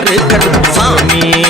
தண்டிப்பாரு கருப்பு சாமி.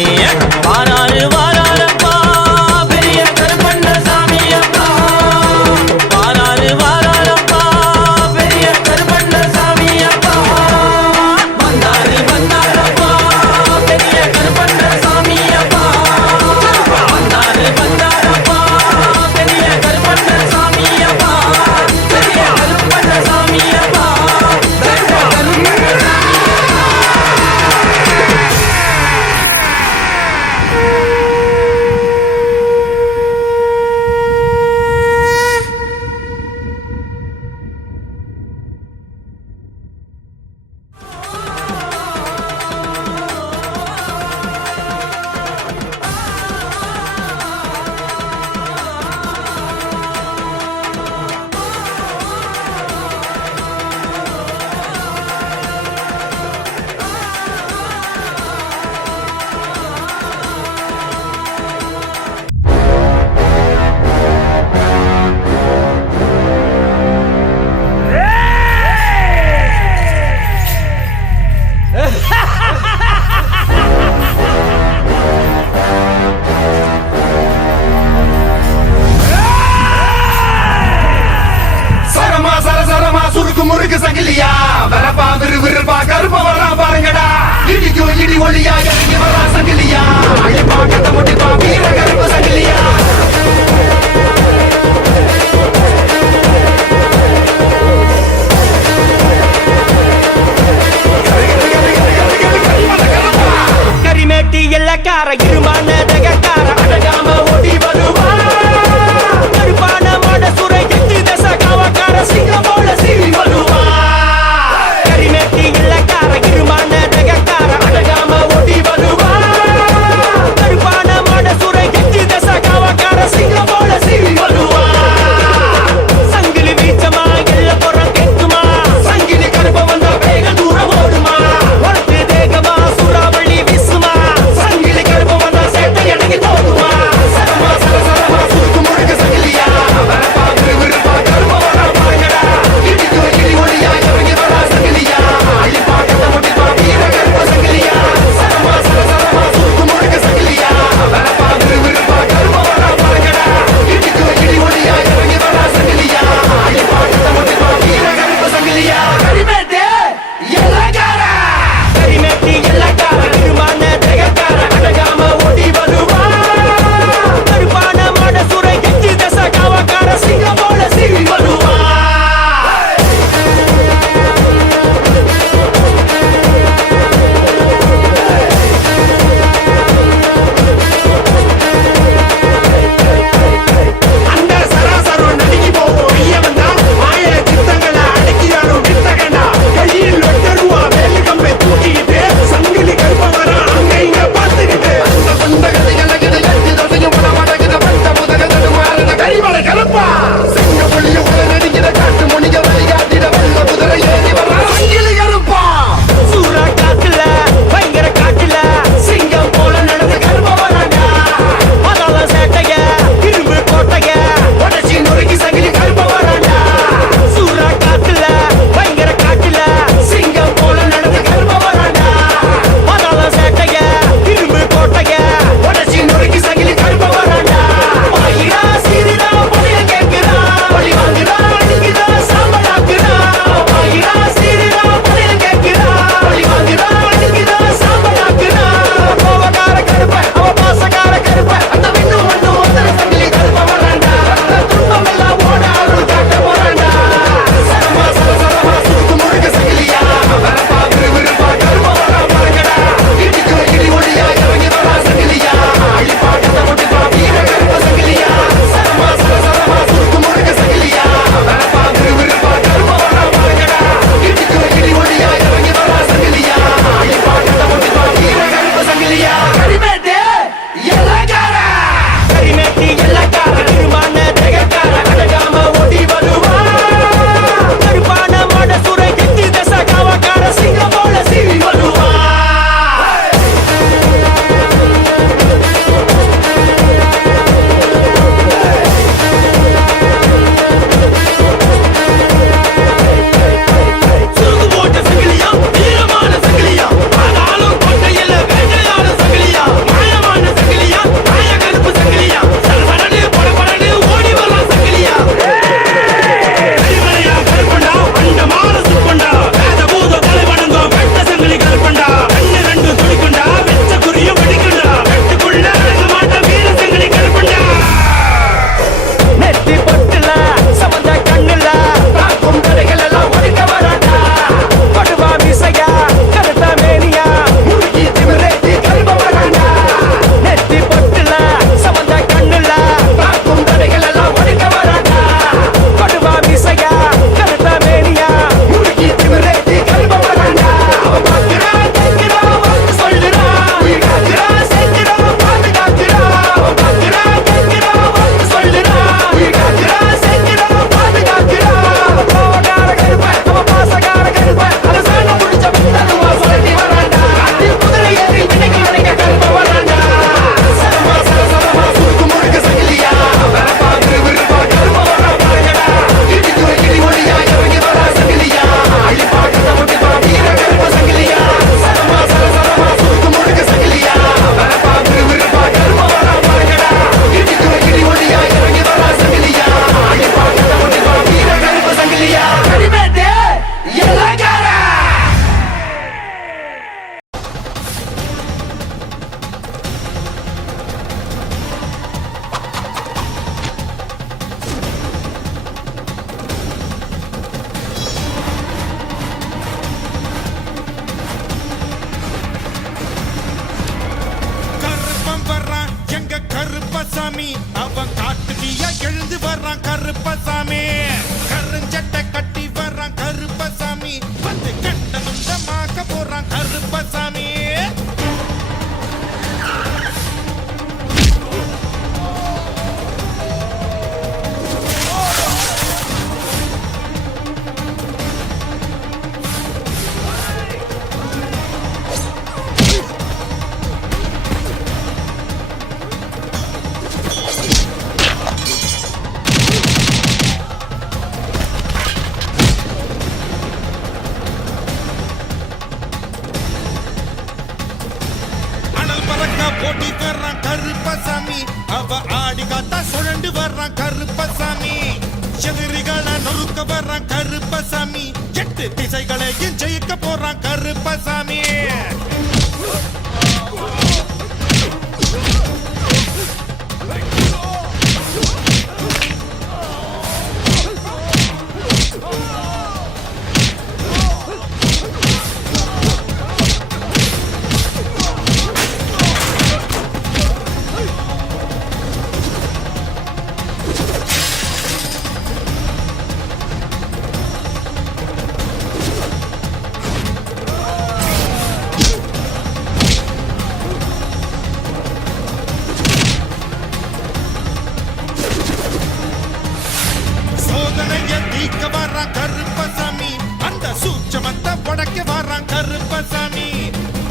அணைக்க வரான் கருப்பசாமி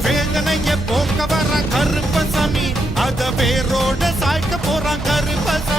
வேங்கனைய போக்க வரான் கருப்பசாமி அத பேரோட சாய்க்க போறான் கருப்பசாமி